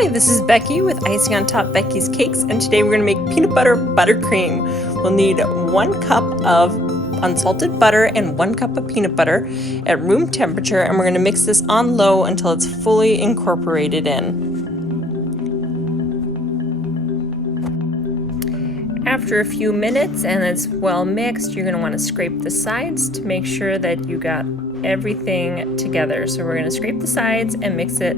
Hi, this is Becky with Icing on Top Becky's Cakes, and today we're going to make peanut butter buttercream. We'll need 1 cup of unsalted butter and 1 cup of peanut butter at room temperature, and we're going to mix this on low until it's fully incorporated in. After a few minutes and it's well mixed, you're going to want to scrape the sides to make sure that you got everything together. So we're going to scrape the sides and mix it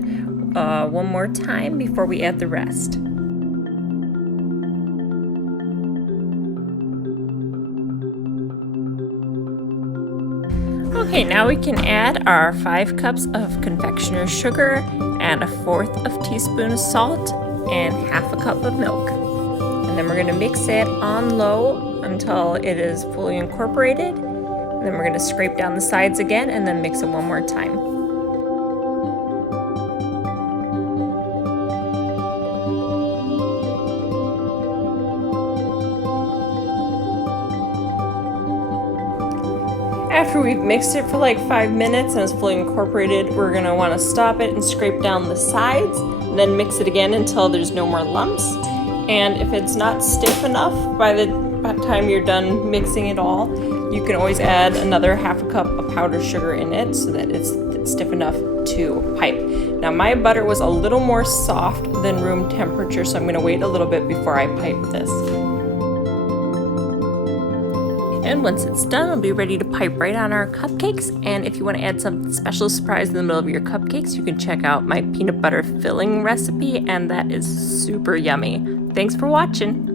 one more time before we add the rest. Okay, now we can add our 5 cups of confectioner sugar and 1/4 teaspoon of salt and 1/2 cup of milk. And then we're going to mix it on low until it is fully incorporated. And then we're going to scrape down the sides again and then mix it one more time. After we've mixed it for like 5 minutes and it's fully incorporated, we're going to want to stop it and scrape down the sides, and then mix it again until there's no more lumps. And if it's not stiff enough by the time you're done mixing it all, you can always add another 1/2 cup of powdered sugar in it so that it's stiff enough to pipe. Now my butter was a little more soft than room temperature, so I'm going to wait a little bit before I pipe this. And once it's done, it'll be ready to pipe right on our cupcakes. And if you want to add some special surprise in the middle of your cupcakes, you can check out my peanut butter filling recipe, and that is super yummy. Thanks for watching.